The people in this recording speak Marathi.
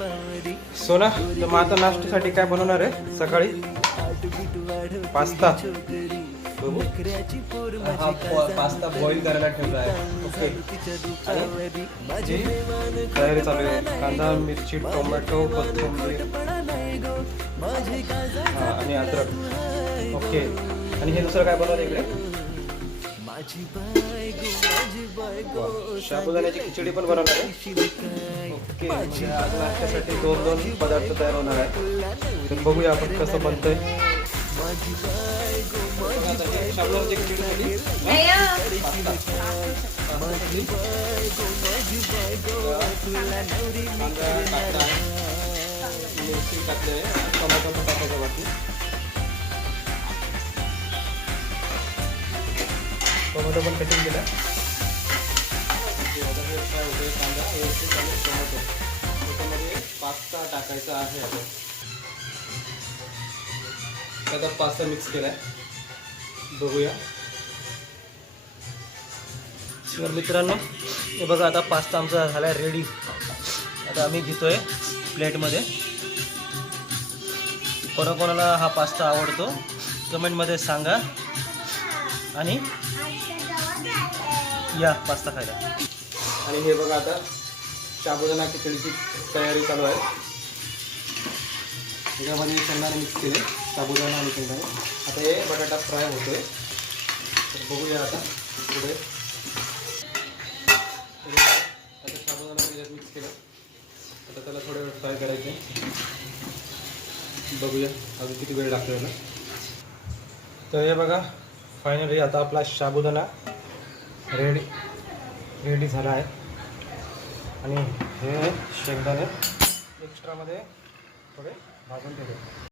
सोना तर मग आता नाश्त्यासाठी काय बनवणार आहे सकाळी? पास्ता. बघू. हा पास्ता बॉईल करायला ठेवला आहे. ओके. तयारी चालू आहे. कांदा, मिरची, टोमॅटो, कोथिंबीर आणि अद्रक. ओके. आणि हे दुसरं काय बनवलं इकडे? साबुदाण्याची खिचडी पण बनवणार आहे. ओके. म्हणजे आज नाश्त्यासाठी दोन पदार्थ तयार होणार आहे. तर बघूया आपण कसं बनतंय. साबुदाण्याची खिचडीसाठी मिरची टाकले आहे, टोमॅटो पण टाकायचं बाकी. टोमॅटो पण कटिंग केला. काय होतं कांदा व्यवस्थित आणि टोमॅटो त्याच्यामध्ये पास्ता टाकायचा आहे. आता पास्ता मिक्स केला आहे. बघूया. तर मित्रांनो हे बघा आता पास्ता आमचा झाला आहे रेडी. आता आम्ही घेतोय प्लेटमध्ये. कोणाकोणाला हा पास्ता आवडतो कमेंटमध्ये सांगा आणि या पास्ता खायला. आणि हे बघा आता साबुदाणा खिचडीची तयारी चालू आहे. त्याच्यामध्ये शेंगदाणे मिक्स केले, साबुदाणा आणि शेंगदाणे. आता हे बटाटा फ्राय होतोय. तर बघूया आता पुढे. आता साबुदाणा त्याच्यात मिक्स केलं. आता त्याला थोडा वेळ फ्राय करायचे. बघूया अजून किती वेळ लागतो याला. तर हे बघा फायनली आता आपला साबुदाणा रेडी झाला आहे. आणि हे शेंगदाणे एक्स्ट्रामध्ये थोडे भाजून ठेवले.